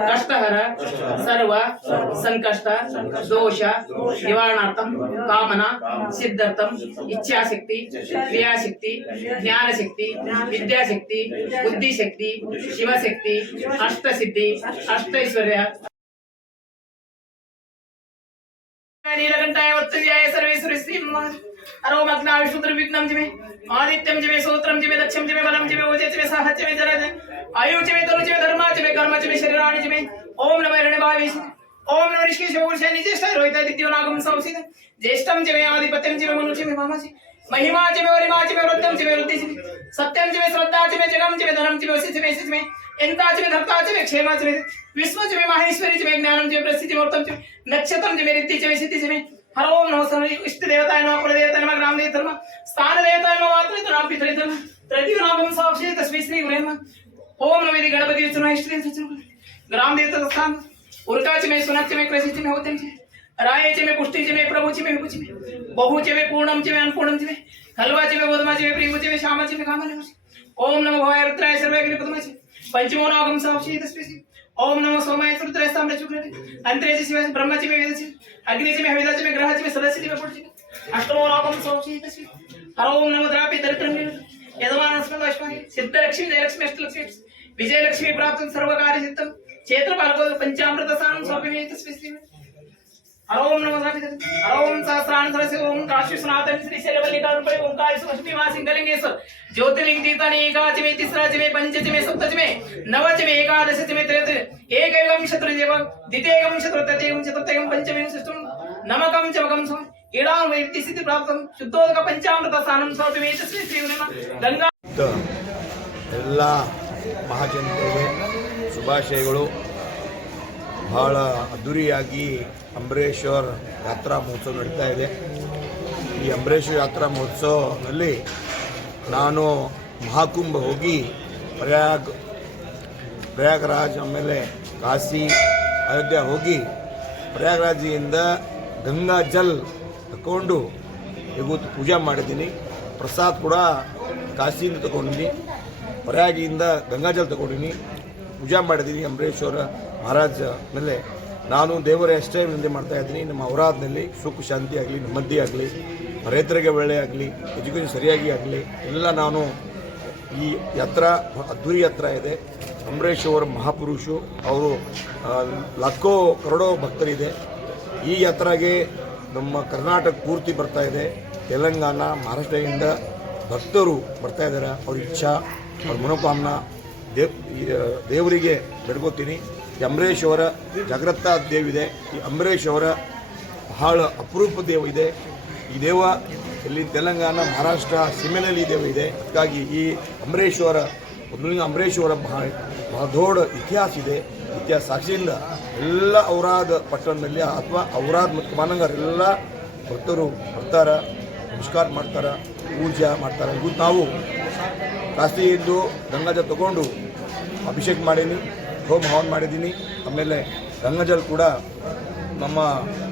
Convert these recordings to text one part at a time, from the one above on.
कष्टहर सर्व संकष्ट दोष निवारणार्थम कामना सिद्धार्थम इच्छाशक्ति क्रियाशक्ति ज्ञानशक्ति विद्याशक्ति बुद्धिशक्ति शिवशक्ति अष्टसिद्धि अष्टैश्वर्य नीलकंठाय वत्सव्याय सर्वेश्वरी अरोमग्ना विष्णुद्र विघ्नं जिमे आदित्यं जिमे सूत्रं जिमे दक्षं जिमे बलं जिमे ओजे जिमे साहस्य जिमे जरज आयु जिमे तनु जिमे धर्म जिमे कर्म जिमे शरीराणि जिमे ओम नमः हिरण्यवाय ओम नमः ऋषिकेश पुरुषाय निजेष्टाय रोहिताय दित्योनागम संसित ज्येष्ठं जिमे आदिपत्यं जिमे मनु जिमे मामासि महिमा जिमे वरिमा जिमे वृद्धं जिमे वृद्धि जिमे सत्यं जिमे श्रद्धा जिमे जगं जिमे धनं जिमे वसि जिमे जिमे इंता जिमे धर्ता जिमे क्षेमा जिमे विश्व जिमे माहेश्वरी जिमे ज्ञानं जिमे प्रसिद्धि मूर्तं जिमे नक्षत्रं जिमे रिद्धि जिमे सिद्धि जिमे हर ओम नमः सर्व इष्ट देवताय नमः कुल देवताय नमः ग्राम देवताय नमः स्थान देवताय नमः मातृ नाम पितृ नमः त्रिदिवनागम साक्षी तस्मै श्री गुरे नमः ओम नमः इति गणपति विष्णु इष्ट देव ग्राम देवता स्थान उर्का च में सुनच में कृषि च में होते च राय च में पुष्टि च में प्रभु च में हुच में बहु च में पूर्णम च में अनपूर्णम च में हलवा च में गोधमा च में प्रिय च में श्यामा च में कामले ओम नमः भवाय रुद्राय सर्वज्ञ पद्म च पंचमो नागम साक्षी तस्मै श्री ओम नमः सोमाय रुद्राय साम्र चुक्रे अंतरे च शिवाय ब्रह्म च में वेद च अग्नि च में हविदा च में ग्रह च में सदस्य च में पुरुष च अष्टमो नागम साक्षी तस्मै हर ओम नमः द्रापि दरिद्रं यजमानस्मद अश्वानि सिद्ध लक्ष्मी जयलक्ष्मी अष्टलक्ष्मी विजय लक्ष्मी प्राप्त सर्वकार्य सिद्धं क्षेत्रपाल पंचामृत सानं स्वामी तस्मै हर ओम नमः हर ओम सहस्रान सरस्य ओम काशी सनातन श्री शैलवल्लिकारुपरि ओंकार सुष्टि वासिं कलिंगेश्वर ज्योतिर्लिंग तीर्थानि एकादश में तिस्रच में पंचच में सप्तच में नवच में एकादश में त्रयोदश एकैकं शत्रुदेव द्वितीयं चतुर्थं चतुर्थं पंचमं षष्ठं नवकं चमकं सो एडां वैति सिद्धि प्राप्तं शुद्धोदक पंचामृत सानं स्वामी तस्मै श्री गंगा ಎಲ್ಲ ಮಹಾಜನತೆಗೆ ಶುಭಾಶಯಗಳು. ಬಹಳ ಅದ್ದೂರಿಯಾಗಿ ಅಂಬರೀಶ್ವರ ಯಾತ್ರಾ ಮಹೋತ್ಸವ ನಡೀತಾ ಇದೆ. ಈ ಅಂಬರೀಶ್ವರ ಯಾತ್ರಾ ಮಹೋತ್ಸವದಲ್ಲಿ ನಾನು ಮಹಾಕುಂಭ ಹೋಗಿ ಪ್ರಯಾಗರಾಜ್ ಆಮೇಲೆ ಕಾಶಿ ಅಯೋಧ್ಯ ಹೋಗಿ ಪ್ರಯಾಗರಾಜಿಯಿಂದ ಗಂಗಾ ಜಲ್ ತಗೊಂಡು ಇವತ್ತು ಪೂಜೆ ಮಾಡಿದ್ದೀನಿ. ಪ್ರಸಾದ ಕೂಡ ಕಾಶಿಯಿಂದ ತಗೊಂಡಿನಿ, ಪ್ರಯಾಗಿಯಿಂದ ಗಂಗಾಜಲ್ ತಗೊಂಡಿನಿ, ಪೂಜೆ ಮಾಡಿದ್ದೀನಿ. ಅಂಬರೀಶ್ವರ ಮಹಾರಾಜ ಮೇಲೆ ನಾನು ದೇವರ ಎಷ್ಟೇ ವಿನಂತಿ ಮಾಡ್ತಾ ಇದ್ದೀನಿ, ನಮ್ಮ ಔರಾದ್ನಲ್ಲಿ ಸುಖ ಶಾಂತಿ ಆಗಲಿ, ನೆಮ್ಮದಿ ಆಗಲಿ, ರೈತರಿಗೆ ಒಳ್ಳೆ ಆಗಲಿ, ಎಜುಕೇಷನ್ ಸರಿಯಾಗಿ ಆಗಲಿ ಎಲ್ಲ ನಾನು ಈ ಯಾತ್ರಾ ಅದ್ದೂರಿ ಯಾತ್ರಾ ಇದೆ. ಅಂಬರೀಶ್ವರ ಮಹಾಪುರುಷು ಅವರು ಲಕ್ಕೋ ಕರೋಡೋ ಭಕ್ತರಿದೆ. ಈ ಯಾತ್ರಾಗೆ ನಮ್ಮ ಕರ್ನಾಟಕ ಪೂರ್ತಿ ಬರ್ತಾ ಇದೆ, ತೆಲಂಗಾಣ ಮಹಾರಾಷ್ಟ್ರದಿಂದ ಭಕ್ತರು ಬರ್ತಾ ಇದ್ದಾರೆ. ಅವ್ರ ಇಚ್ಛಾ ಅವ್ರ ಮನೋಕಾಮನಾ ದೇವರಿಗೆ ಬೇಡ್ಕೋತೀನಿ. ಈ ಅಂಬರೀಶ್ವರ ಜಾಗ್ರತ ದೇವಿದೆ. ಈ ಅಂಬರೀಶ್ವರ ಬಹಳ ಅಪರೂಪ ದೇವ ಇದೆ. ಈ ದೇವ ಇಲ್ಲಿ ತೆಲಂಗಾಣ ಮಹಾರಾಷ್ಟ್ರ ಸೀಮೆಯಲ್ಲಿ ದೇವ ಇದೆ. ಹಾಗಾಗಿ ಈ ಅಂಬರೀಶ್ವರ ಮೊದಲಿನ ಅಂಬರೀಶ್ವರ ಬಹಳ ದೊಡ್ಡ ಇತಿಹಾಸ ಇದೆ. ಇತಿಹಾಸ ಸಾಕ್ಷಿಯಿಂದ ಎಲ್ಲ ಔರಾದ್ ಪಟ್ಟಣದಲ್ಲಿ ಅಥವಾ ಔರಾದ್ ಮತ್ತು ಮಾನಂಗರ್ ಎಲ್ಲ ಭಕ್ತರು ಬರ್ತಾರೆ, ನಮಸ್ಕಾರ ಮಾಡ್ತಾರೆ, ಪೂಜೆ ಮಾಡ್ತಾರೆ. ಇವತ್ತು ನಾವು ಕಾಶಿಯಿಂದ ಗಂಗಾಜಲ್ ತಗೊಂಡು ಅಭಿಷೇಕ ಮಾಡೀನಿ, ಹೋಮ ಹವನ ಮಾಡಿದ್ದೀನಿ. ಆಮೇಲೆ ಗಂಗಾಜಲ್ ಕೂಡ ನಮ್ಮ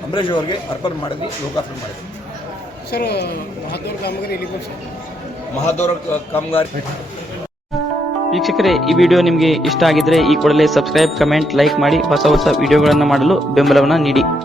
ಅಂಬರೀಶ್ ಅವರಿಗೆ ಅರ್ಪಣೆ ಮಾಡಿದ್ವಿ, ಲೋಕಾರ್ಪಣೆ ಮಾಡಿದ್ವಿ. ಸರ್, ಮಹತ್ವದ ಕಾಮಗಾರಿ ಮಹತ್ವದ ಕಾಮಗಾರಿ. ವೀಕ್ಷಕರೇ, ಈ ವಿಡಿಯೋ ನಿಮಗೆ ಇಷ್ಟ ಆಗಿದ್ರೆ ಈ ಕೂಡಲೇ ಸಬ್ಸ್ಕ್ರೈಬ್, ಕಮೆಂಟ್, ಲೈಕ್ ಮಾಡಿ ಹೊಸ ಹೊಸ ವಿಡಿಯೋಗಳನ್ನು ಮಾಡಲು ಬೆಂಬಲವನ್ನು ನೀಡಿ.